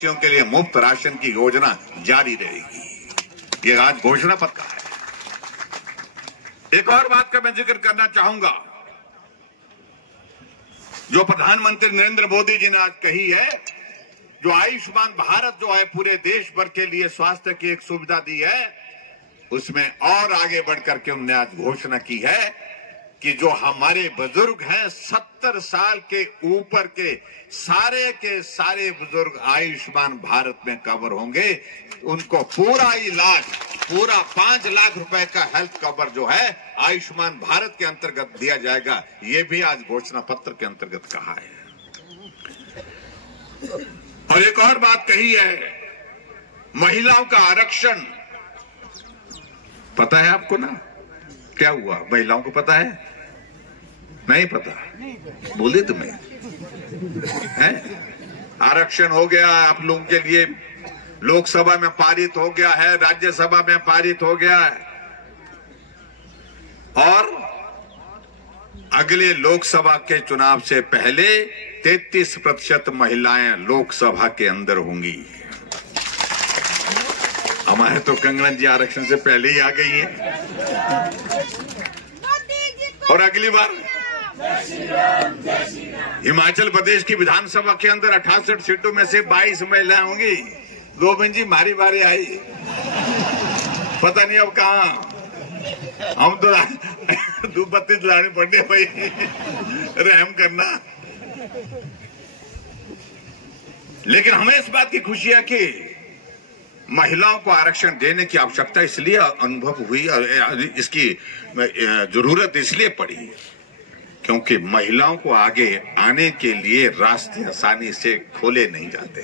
के लिए मुफ्त राशन की योजना जारी रहेगी। ये आज घोषणा पत्र है। एक और बात का मैं जिक्र करना चाहूंगा, जो प्रधानमंत्री नरेंद्र मोदी जी ने आज कही है, जो आयुष्मान भारत जो है पूरे देश भर के लिए स्वास्थ्य की एक सुविधा दी है, उसमें और आगे बढ़कर के उन्होंने आज घोषणा की है कि जो हमारे बुजुर्ग हैं 70 साल के ऊपर के सारे बुजुर्ग आयुष्मान भारत में कवर होंगे। उनको पूरा इलाज, पूरा 5 लाख रुपए का हेल्थ कवर जो है आयुष्मान भारत के अंतर्गत दिया जाएगा। ये भी आज घोषणा पत्र के अंतर्गत कहा है। और एक और बात कही है, महिलाओं का आरक्षण। पता है आपको ना क्या हुआ? महिलाओं को पता है? नहीं पता? बोले तुम्हें है? आरक्षण हो गया आप लोगों के लिए, लोकसभा में पारित हो गया है, राज्यसभा में पारित हो गया है, और अगले लोकसभा के चुनाव से पहले 33% महिलाएं लोकसभा के अंदर होंगी। हमारे तो कंगना जी आरक्षण से पहले ही आ गई है, और अगली बार हिमाचल प्रदेश की विधानसभा के अंदर 68 सीटों में से 22 महिलाएं होंगी। गोविंद जी मारी बारी आई, पता नहीं अब कहां, हम तो दूबत्ती लानी पड़ने भाई, रहम करना। लेकिन हमें इस बात की खुशी है कि महिलाओं को आरक्षण देने की आवश्यकता इसलिए अनुभव हुई और इसकी जरूरत इसलिए पड़ी क्योंकि महिलाओं को आगे आने के लिए रास्ते आसानी से खोले नहीं जाते।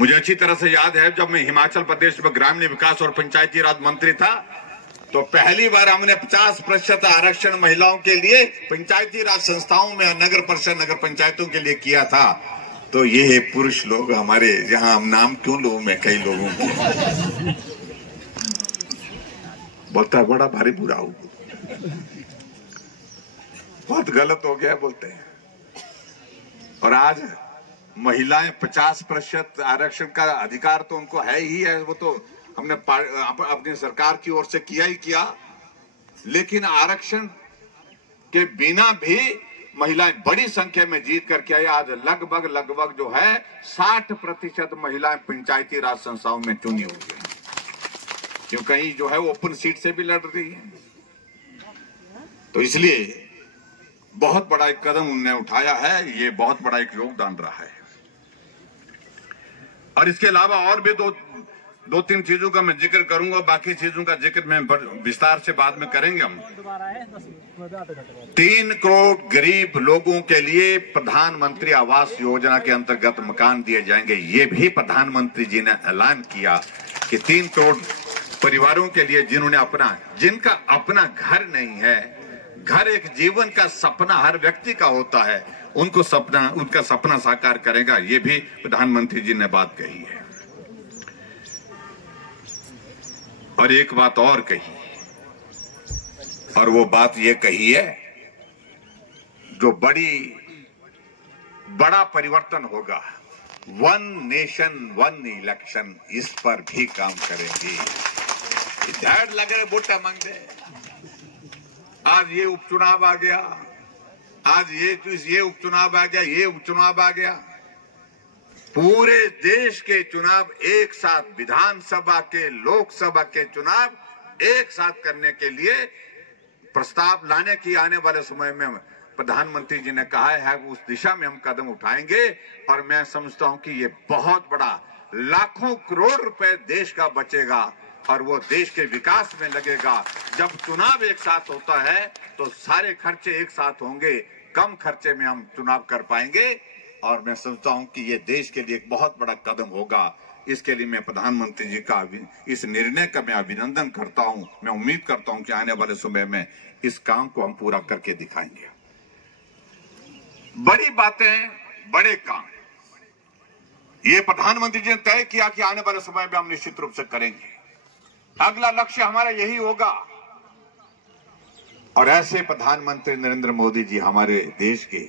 मुझे अच्छी तरह से याद है, जब मैं हिमाचल प्रदेश में ग्रामीण विकास और पंचायती राज मंत्री था, तो पहली बार हमने 50% आरक्षण महिलाओं के लिए पंचायती राज संस्थाओं में, नगर परिषद, नगर पंचायतों के लिए किया था। तो ये पुरुष लोग हमारे यहाँ, हम नाम क्यों लूं मैं कई लोगों को, बोलता है बड़ा भारी बुरा हो, बहुत गलत हो गया बोलते हैं। और आज महिलाएं 50% आरक्षण का अधिकार तो उनको है ही है, वो तो हमने अपनी सरकार की ओर से किया ही किया। लेकिन आरक्षण के बिना भी महिलाएं बड़ी संख्या में जीत करके आई। आज लगभग जो है 60% महिलाएं पंचायती राज संस्थाओं में चुनी हुई है, क्यों कहीं जो है ओपन सीट से भी लड़ रही है। तो इसलिए बहुत बड़ा एक कदम उन्होंने उठाया है, ये बहुत बड़ा एक योगदान रहा है। और इसके अलावा और भी दो तीन चीजों का मैं जिक्र करूंगा, बाकी चीजों का जिक्र मैं विस्तार से बाद में करेंगे हम। 3 करोड़ गरीब लोगों के लिए प्रधानमंत्री आवास योजना के अंतर्गत मकान दिए जाएंगे। ये भी प्रधानमंत्री जी ने ऐलान किया कि 3 करोड़ परिवारों के लिए जिनका अपना घर नहीं है, घर एक जीवन का सपना हर व्यक्ति का होता है, उनका सपना साकार करेगा। ये भी प्रधानमंत्री जी ने बात कही है। और एक बात और कही, और वो बात ये कही है, जो बड़ा परिवर्तन होगा, 1 नेशन 1 इलेक्शन, इस पर भी काम करेंगे। झाड़ लगे बूटा मांगते, आज ये उपचुनाव आ गया, आज ये उपचुनाव आ गया, ये उपचुनाव आ गया। पूरे देश के चुनाव एक साथ, विधानसभा के, लोकसभा के चुनाव एक साथ करने के लिए प्रस्ताव लाने की आने वाले समय में प्रधानमंत्री जी ने कहा है, उस दिशा में हम कदम उठाएंगे। और मैं समझता हूं कि ये बहुत बड़ा, लाखों करोड़ रुपए देश का बचेगा और वो देश के विकास में लगेगा। जब चुनाव एक साथ होता है तो सारे खर्चे एक साथ होंगे, कम खर्चे में हम चुनाव कर पाएंगे। और मैं समझता हूं कि ये देश के लिए एक बहुत बड़ा कदम होगा। इसके लिए मैं प्रधानमंत्री जी का इस निर्णय का मैं अभिनंदन करता हूं। मैं उम्मीद करता हूं कि आने वाले समय में इस काम को हम पूरा करके दिखाएंगे। बड़ी बातें, बड़े काम, ये प्रधानमंत्री जी ने तय किया कि आने वाले समय में हम निश्चित रूप से करेंगे। अगला लक्ष्य हमारा यही होगा। और ऐसे प्रधानमंत्री नरेंद्र मोदी जी हमारे देश के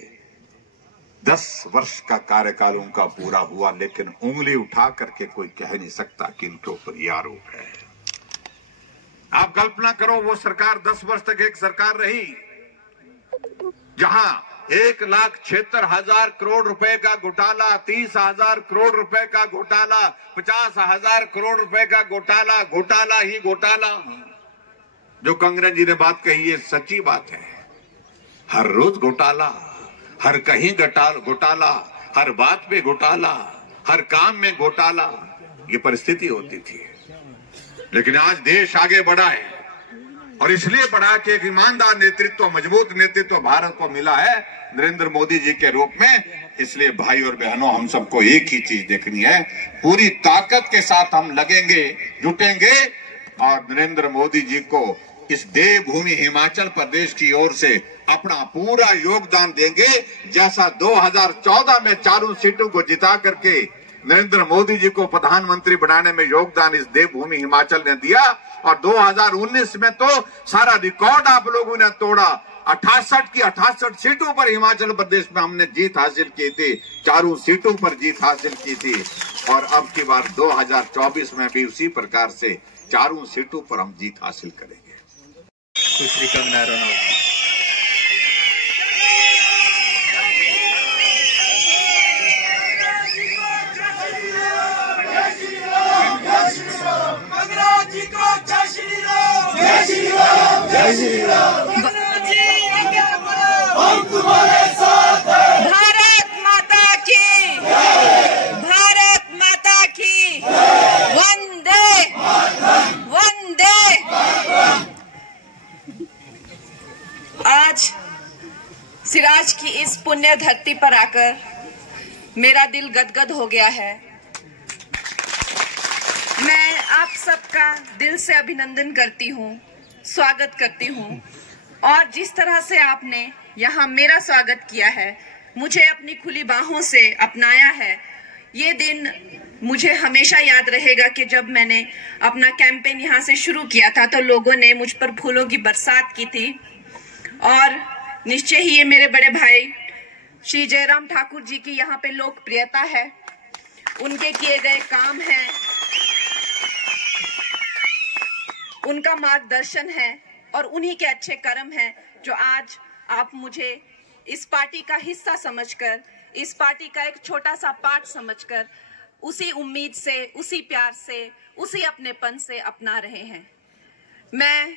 10 वर्ष का कार्यकाल उनका पूरा हुआ, लेकिन उंगली उठा करके कोई कह नहीं सकता कि इनके ऊपर यह आरोप है। आप कल्पना करो, वो सरकार 10 वर्ष तक एक सरकार रही जहां 1,76,000 करोड़ रुपए का घोटाला, 30,000 करोड़ रुपए का घोटाला, 50,000 करोड़ रुपए का घोटाला, घोटाला ही घोटाला। जो कंगना जी ने बात कही है सच्ची बात है। हर रोज घोटाला, हर कहीं घोटाला, हर बात पे घोटाला, हर काम में घोटाला, ये परिस्थिति होती थी। लेकिन आज देश आगे बढ़ा है और इसलिए बढ़ा कि एक ईमानदार नेतृत्व, मजबूत नेतृत्व भारत को मिला है नरेंद्र मोदी जी के रूप में। इसलिए भाई और बहनों, हम सबको एक ही चीज देखनी है, पूरी ताकत के साथ हम लगेंगे, जुटेंगे और नरेंद्र मोदी जी को इस देवभूमि हिमाचल प्रदेश की ओर से अपना पूरा योगदान देंगे। जैसा 2014 में चारों सीटों को जिता करके नरेंद्र मोदी जी को प्रधानमंत्री बनाने में योगदान इस देवभूमि हिमाचल ने दिया, और 2019 में तो सारा रिकॉर्ड आप लोगों ने तोड़ा। 68 की 68 सीटों पर हिमाचल प्रदेश में हमने जीत हासिल की थी, चारों सीटों पर जीत हासिल की थी। और अब की बार 2024 में भी उसी प्रकार से चारों सीटों पर हम जीत हासिल करेंगे। सुश्री कंगना रनौत। जय श्री राम। हम तुम्हारे साथ हैं। भारत माता की, भारत माता की, वंदे वंदे। आज सिराज की इस पुण्य धरती पर आकर मेरा दिल गदगद हो गया है। मैं आप सबका दिल से अभिनंदन करती हूँ, स्वागत करती हूँ, और जिस तरह से आपने यहाँ मेरा स्वागत किया है, मुझे अपनी खुली बाहों से अपनाया है, ये दिन मुझे हमेशा याद रहेगा कि जब मैंने अपना कैंपेन यहाँ से शुरू किया था तो लोगों ने मुझ पर फूलों की बरसात की थी। और निश्चय ही ये मेरे बड़े भाई श्री जयराम ठाकुर जी की यहाँ पे लोकप्रियता है, उनके किए गए काम हैं, उनका मार्गदर्शन है और उन्हीं के अच्छे कर्म हैं जो आज आप मुझे इस पार्टी का हिस्सा समझकर, इस पार्टी का एक छोटा सा पार्ट समझकर उसी उम्मीद से, उसी प्यार से, उसी अपनेपन से अपना रहे हैं। मैं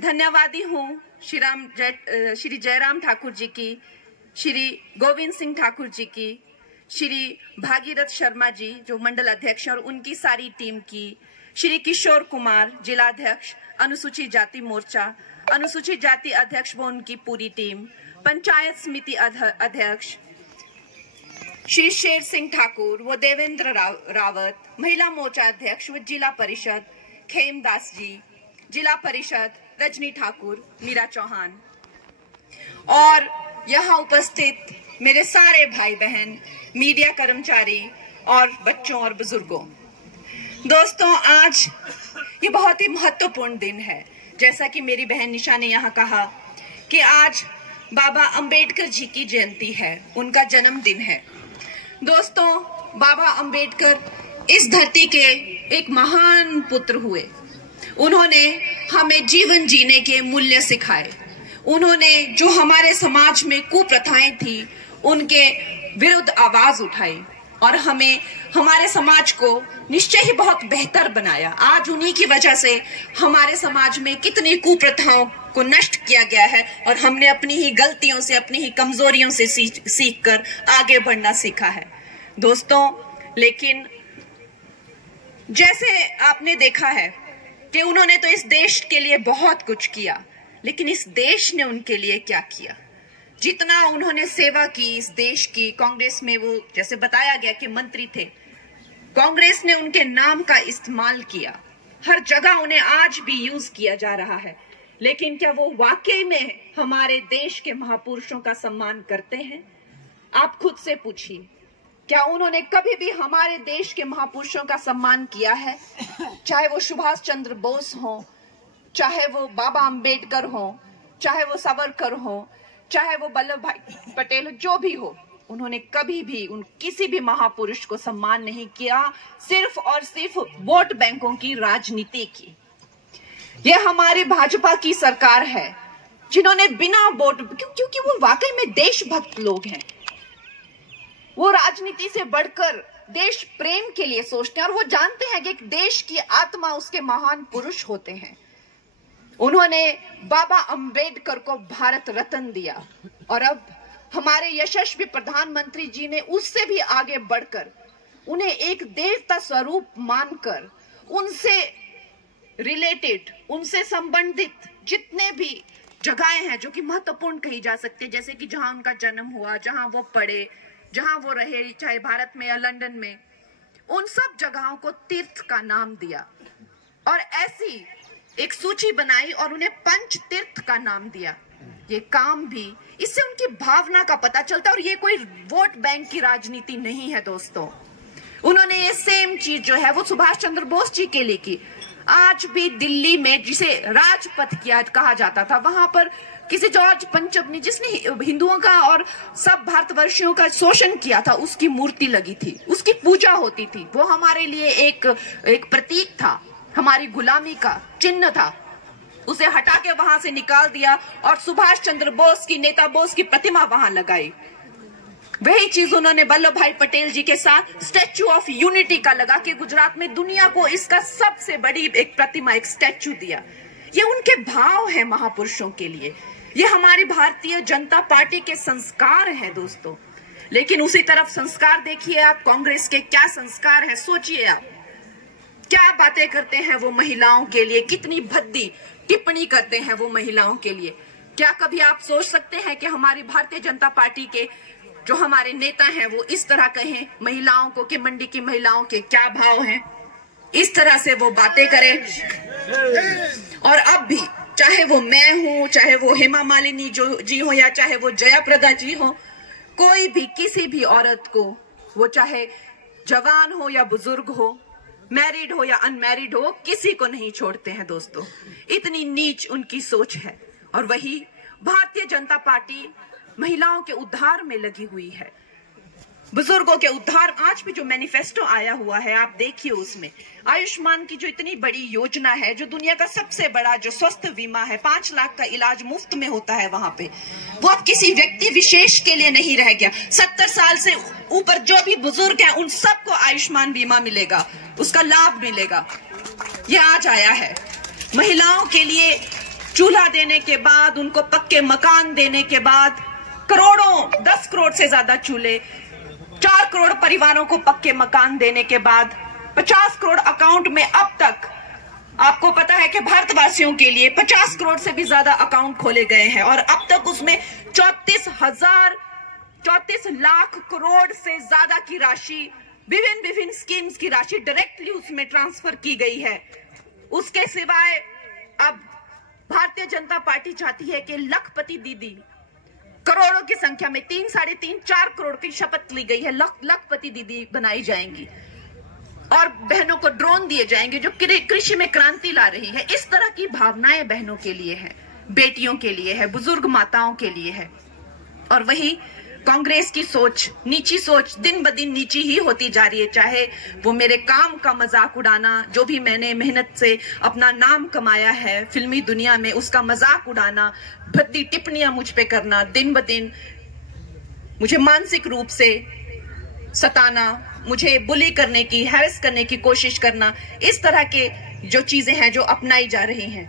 धन्यवादी हूँ श्री जयराम ठाकुर जी की, श्री गोविंद सिंह ठाकुर जी की, श्री भागीरथ शर्मा जी जो मंडल अध्यक्ष और उनकी सारी टीम की, श्री किशोर कुमार जिलाध्यक्ष अनुसूचित जाति मोर्चा, अनुसूचित जाति अध्यक्ष व उनकी पूरी टीम, पंचायत समिति अध्यक्ष श्री शेर सिंह ठाकुर व देवेंद्र रावत, महिला मोर्चा अध्यक्ष व जिला परिषद खेमदास जी, जिला परिषद रजनी ठाकुर, मीरा चौहान, और यहाँ उपस्थित मेरे सारे भाई बहन, मीडिया कर्मचारी और बच्चों और बुजुर्गों। दोस्तों, आज ये बहुत ही महत्वपूर्ण दिन है। जैसा कि मेरी बहन निशा ने यहाँ कहा कि आज बाबा अंबेडकर जी की जयंती है, उनका जन्मदिन है। दोस्तों, बाबा अंबेडकर इस धरती के एक महान पुत्र हुए। उन्होंने हमें जीवन जीने के मूल्य सिखाए। उन्होंने जो हमारे समाज में कुप्रथाएं थी उनके विरुद्ध आवाज उठाई और हमें, हमारे समाज को निश्चय ही बहुत बेहतर बनाया। आज उन्हीं की वजह से हमारे समाज में कितनी कुप्रथाओं को नष्ट किया गया है और हमने अपनी ही गलतियों से, अपनी ही कमजोरियों से सीखकर आगे बढ़ना सीखा है। दोस्तों, लेकिन जैसे आपने देखा है कि उन्होंने तो इस देश के लिए बहुत कुछ किया, लेकिन इस देश ने उनके लिए क्या किया? जितना उन्होंने सेवा की इस देश की, कांग्रेस में वो जैसे बताया गया कि मंत्री थे, कांग्रेस ने उनके नाम का इस्तेमाल किया, हर जगह उन्हें आज भी यूज किया जा रहा है। लेकिन क्या वो वाकई में हमारे देश के महापुरुषों का सम्मान करते हैं? आप खुद से पूछिए, क्या उन्होंने कभी भी हमारे देश के महापुरुषों का सम्मान किया है? चाहे वो सुभाष चंद्र बोस हो, चाहे वो बाबा अंबेडकर हो, चाहे वो सावरकर हो, चाहे वो वल्लभ भाई पटेल, जो भी हो, उन्होंने कभी भी किसी भी महापुरुष को सम्मान नहीं किया, सिर्फ और सिर्फ वोट बैंकों की राजनीति की। ये हमारी भाजपा की सरकार है जिन्होंने बिना वोट, क्योंकि वो वाकई में देशभक्त लोग हैं, वो राजनीति से बढ़कर देश प्रेम के लिए सोचते हैं और वो जानते हैं कि एक देश की आत्मा उसके महान पुरुष होते हैं। उन्होंने बाबा अंबेडकर को भारत रत्न दिया और अब हमारे यशस्वी प्रधानमंत्री जी ने उससे भी आगे बढ़कर उन्हें एक देवता स्वरूप मानकर उनसे रिलेटेड, उनसे संबंधित जितने भी जगहें हैं जो कि महत्वपूर्ण कही जा सकती है, जैसे कि जहां उनका जन्म हुआ, जहां वो पढ़े, जहां वो रहे, चाहे भारत में या लंदन में, उन सब जगहों को तीर्थ का नाम दिया और ऐसी एक सूची बनाई और उन्हें पंच तीर्थ का नाम दिया। ये काम भी, इससे उनकी भावना का पता चलता है और ये कोई वोट बैंक की राजनीति नहीं है दोस्तों। उन्होंने ये सेम चीज जो है वो सुभाष चंद्र बोस जी के लिए की। आज भी दिल्ली में जिसे राजपथ किया कहा जाता था, वहां पर किसी जॉर्ज पंचम ने, जिसने हिंदुओं का और सब भारतवर्षियों का शोषण किया था, उसकी मूर्ति लगी थी, उसकी पूजा होती थी। वो हमारे लिए एक प्रतीक था, हमारी गुलामी का चिन्ह था। उसे हटा के वहां से निकाल दिया और सुभाष चंद्र बोस की, नेता बोस की प्रतिमा वहां लगाई। वही चीज उन्होंने वल्लभ भाई पटेल जी के साथ स्टैच्यू ऑफ यूनिटी का लगा के गुजरात में दुनिया को इसका सबसे बड़ी एक प्रतिमा, एक स्टैच्यू दिया। ये उनके भाव है महापुरुषों के लिए। ये हमारी भारतीय जनता पार्टी के संस्कार हैं दोस्तों। लेकिन उसी तरफ संस्कार देखिए आप, कांग्रेस के क्या संस्कार है, सोचिए आप। क्या बातें करते हैं वो महिलाओं के लिए, कितनी भद्दी टिप्पणी करते हैं वो महिलाओं के लिए। क्या कभी आप सोच सकते हैं कि हमारी भारतीय जनता पार्टी के जो हमारे नेता हैं वो इस तरह कहें महिलाओं को कि मंडी की महिलाओं के क्या भाव हैं, इस तरह से वो बातें करें। और अब भी चाहे वो मैं हूं, चाहे वो हेमा मालिनी जी हो या चाहे वो जयाप्रदा जी हो, कोई भी किसी भी औरत को, वो चाहे जवान हो या बुजुर्ग हो, मैरिड हो या अनमैरिड हो, किसी को नहीं छोड़ते हैं दोस्तों। इतनी नीच उनकी सोच है। और वही भारतीय जनता पार्टी महिलाओं के उद्धार में लगी हुई है, बुजुर्गों के उद्धार। आज भी जो मैनिफेस्टो आया हुआ है आप देखिए, उसमें आयुष्मान की जो इतनी बड़ी योजना है, जो दुनिया का सबसे बड़ा जो स्वास्थ्य बीमा है, 5 लाख का इलाज मुफ्त में होता है वहां पे, वो अब किसी व्यक्ति विशेष के लिए नहीं रह गया। 70 साल से ऊपर जो भी बुजुर्ग हैं उन सबको आयुष्मान बीमा मिलेगा, उसका लाभ मिलेगा। ये आज आया है। महिलाओं के लिए चूल्हा देने के बाद, उनको पक्के मकान देने के बाद, करोड़ों, 10 करोड़ से ज्यादा चूल्हे, 4 करोड़ परिवारों को पक्के मकान देने के बाद 50 करोड़ अकाउंट में, अब तक आपको पता है कि भारतवासियों के लिए 50 करोड़ से भी ज्यादा अकाउंट खोले गए हैं और अब तक उसमें 34 लाख करोड़ से ज्यादा की राशि, विभिन्न स्कीम्स की राशि डायरेक्टली उसमें ट्रांसफर की गई है। उसके सिवाय अब भारतीय जनता पार्टी चाहती है कि लखपति दीदी, करोड़ों की संख्या में 3, 3.5, 4 करोड़ की शपथ ली गई है, लखपति दीदी बनाई जाएंगी और बहनों को ड्रोन दिए जाएंगे जो कृषि में क्रांति ला रही है। इस तरह की भावनाएं बहनों के लिए है, बेटियों के लिए है, बुजुर्ग माताओं के लिए है। और वही कांग्रेस की सोच, नीची सोच दिन ब दिन नीची ही होती जा रही है। चाहे वो मेरे काम का मजाक उड़ाना, जो भी मैंने मेहनत से अपना नाम कमाया है फिल्मी दुनिया में, उसका मजाक उड़ाना, भद्दी टिप्पणियां मुझ पे करना, दिन ब दिन मुझे मानसिक रूप से सताना, मुझे बुली करने की, हैरेस करने की कोशिश करना, इस तरह के जो चीजें हैं जो अपनाई जा रही हैं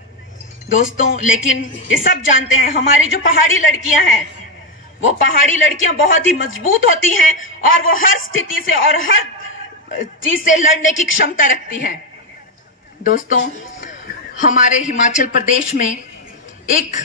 दोस्तों। लेकिन ये सब जानते हैं हमारी जो पहाड़ी लड़कियां हैं, वो पहाड़ी लड़कियां बहुत ही मजबूत होती हैं और वो हर स्थिति से और हर चीज से लड़ने की क्षमता रखती हैं। दोस्तों, हमारे हिमाचल प्रदेश में एक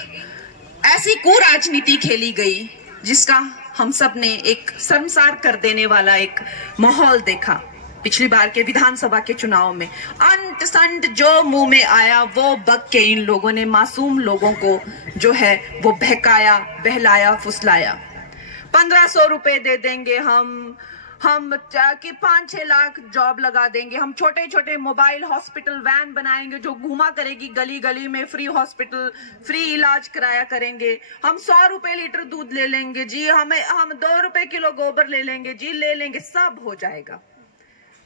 ऐसी कुराजनीति खेली गई जिसका हम सब ने एक शर्मसार कर देने वाला एक माहौल देखा पिछली बार के विधानसभा के चुनाव में। अंत संत जो मुंह में आया वो बक के इन लोगों ने मासूम लोगों को जो है वो बहकाया, बहलाया, फुसलाया। 1500 रुपए दे देंगे हम, हम कि 5-6 लाख जॉब लगा देंगे, हम छोटे छोटे मोबाइल हॉस्पिटल वैन बनाएंगे जो घुमा करेगी गली गली में, फ्री हॉस्पिटल, फ्री इलाज कराया करेंगे, हम 100 रुपए लीटर दूध ले लेंगे जी, हम 2 रुपए किलो गोबर ले लेंगे जी, ले लेंगे, सब हो जाएगा।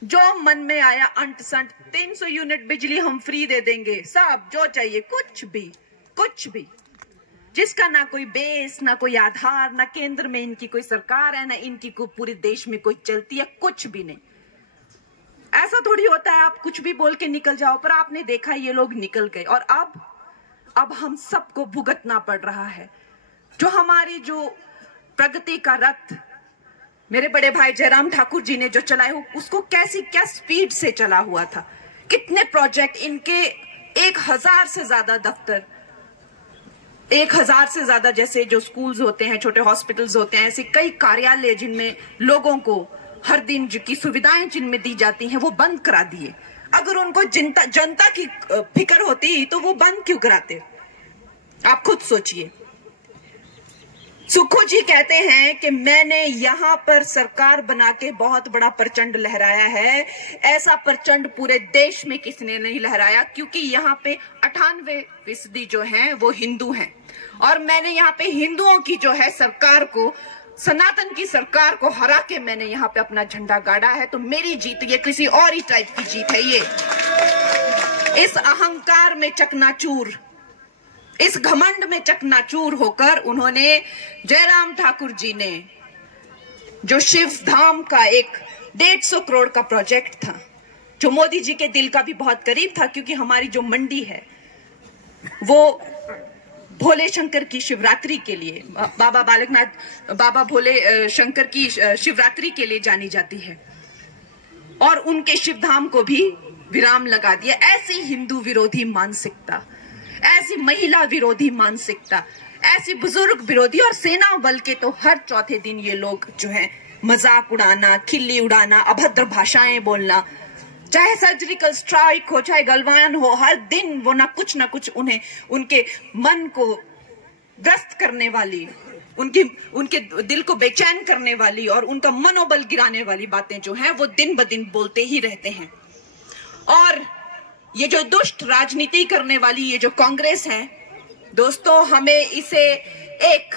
जो मन में आया अंट संट, 300 यूनिट बिजली हम फ्री दे देंगे, सब जो चाहिए, कुछ भी जिसका ना कोई बेस, ना कोई आधार, ना केंद्र में इनकी कोई सरकार है, ना इनकी कोई पूरे देश में कोई चलती है, कुछ भी नहीं। ऐसा थोड़ी होता है आप कुछ भी बोल के निकल जाओ, पर आपने देखा ये लोग निकल गए और अब हम सबको भुगतना पड़ रहा है। जो हमारी जो प्रगति का रथ मेरे बड़े भाई जयराम ठाकुर जी ने जो चलाया, उसको क्या स्पीड से चला हुआ था, कितने प्रोजेक्ट इनके, 1000 से ज्यादा दफ्तर, 1000 से ज्यादा जैसे जो स्कूल्स होते हैं, छोटे हॉस्पिटल्स होते हैं, ऐसे कई कार्यालय जिनमें लोगों को हर दिन की सुविधाएं जिनमें दी जाती हैं, वो बंद करा दिए। अगर उनको जनता की फिक्र होती तो वो बंद क्यों कराते? आप खुद सोचिए। सुखो जी कहते हैं कि मैंने यहाँ पर सरकार बना के बहुत बड़ा प्रचंड लहराया है। ऐसा प्रचंड पूरे देश में किसी ने नहीं लहराया, क्योंकि यहाँ पे 98% जो हैं वो हिंदू हैं, और मैंने यहाँ पे हिंदुओं की जो है सरकार को, सनातन की सरकार को हरा के मैंने यहाँ पे अपना झंडा गाड़ा है। तो मेरी जीत ये किसी और ही टाइप की जीत है। ये इस अहंकार में चकनाचूर, इस घमंड में चकनाचूर होकर उन्होंने, जयराम ठाकुर जी ने जो शिव धाम का एक 150 करोड़ का प्रोजेक्ट था, जो मोदी जी के दिल का भी बहुत करीब था, क्योंकि हमारी जो मंडी है वो भोले शंकर की शिवरात्रि के लिए, बाबा बालकनाथ, बाबा भोले शंकर की शिवरात्रि के लिए जानी जाती है, और उनके शिवधाम को भी विराम लगा दिया। ऐसी हिंदू विरोधी मानसिकता, ऐसी महिला विरोधी मानसिकता, ऐसी बुजुर्ग विरोधी, और सेना बल के तो हर चौथे दिन ये लोग जो है मजाक उड़ाना, खिल्ली उड़ाना, अभद्र भाषाएं बोलना, चाहे सर्जिकल स्ट्राइक हो, चाहे गलवान हो, हर दिन वो ना कुछ उन्हें, उनके मन को ग्रस्त करने वाली, उनके दिल को बेचैन करने वाली और उनका मनोबल गिराने वाली बातें जो हैं वो दिन ब दिन बोलते ही रहते हैं। और ये जो दुष्ट राजनीति करने वाली ये जो कांग्रेस है, दोस्तों, हमें इसे एक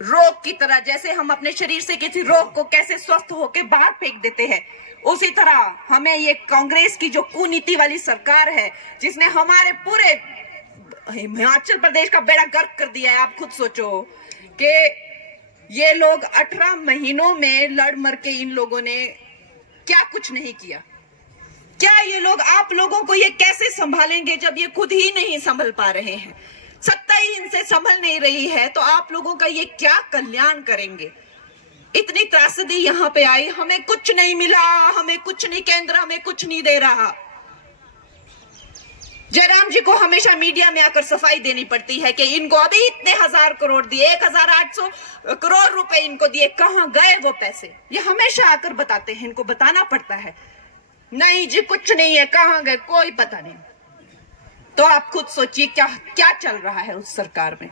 रोग की तरह, जैसे हम अपने शरीर से किसी रोग को कैसे स्वस्थ होकर बाहर फेंक देते हैं, उसी तरह हमें ये कांग्रेस की जो कुनीति वाली सरकार है, जिसने हमारे पूरे हिमाचल प्रदेश का बेड़ा गर्क कर दिया है। आप खुद सोचो कि ये लोग 18 महीनों में लड़ मर के इन लोगों ने क्या कुछ नहीं किया। क्या ये लोग, आप लोगों को ये कैसे संभालेंगे जब ये खुद ही नहीं संभल पा रहे हैं, सत्ता ही इनसे संभल नहीं रही है, तो आप लोगों का ये क्या कल्याण करेंगे? इतनी त्रासदी यहाँ पे आई, हमें कुछ नहीं मिला, हमें कुछ नहीं, केंद्र हमें कुछ नहीं दे रहा। जयराम जी को हमेशा मीडिया में आकर सफाई देनी पड़ती है कि इनको अभी इतने 1000 करोड़ दिए, 1800 करोड़ रुपए इनको दिए, कहां गए वो पैसे? ये हमेशा आकर बताते हैं, इनको बताना पड़ता है। नहीं जी, कुछ नहीं है, कहां गए कोई पता नहीं। तो आप खुद सोचिए क्या चल रहा है उस सरकार में,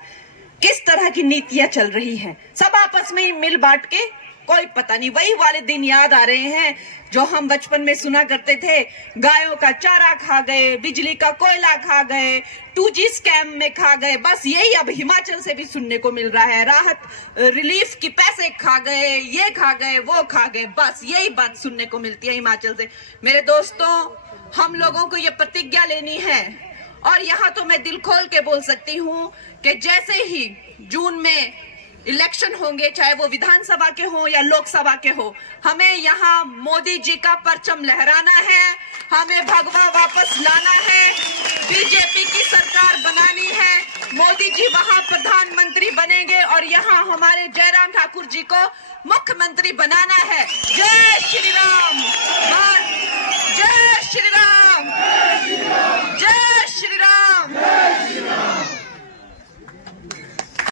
किस तरह की नीतियां चल रही हैं। सब आपस में ही मिल बांट के, कोई पता नहीं। वही वाले दिन याद आ रहे हैं जो हम बचपन में सुना करते थे, गायों का चारा खा गए, बिजली का कोयला खा गए, 2G स्कैम में खा गए। बस यही अब हिमाचल से भी सुनने को मिल रहा है, राहत रिलीफ की पैसे खा गए, ये खा गए, वो खा गए, बस यही बात सुनने को मिलती है हिमाचल से। मेरे दोस्तों, हम लोगों को ये प्रतिज्ञा लेनी है, और यहाँ तो मैं दिल खोल के बोल सकती हूँ कि जैसे ही जून में इलेक्शन होंगे, चाहे वो विधानसभा के हो या लोकसभा के हो, हमें यहाँ मोदी जी का परचम लहराना है, हमें भगवा वापस लाना है, बीजेपी की सरकार बनानी है, मोदी जी वहां प्रधानमंत्री बनेंगे और यहाँ हमारे जयराम ठाकुर जी को मुख्यमंत्री बनाना है। जय श्री राम, जय श्री राम।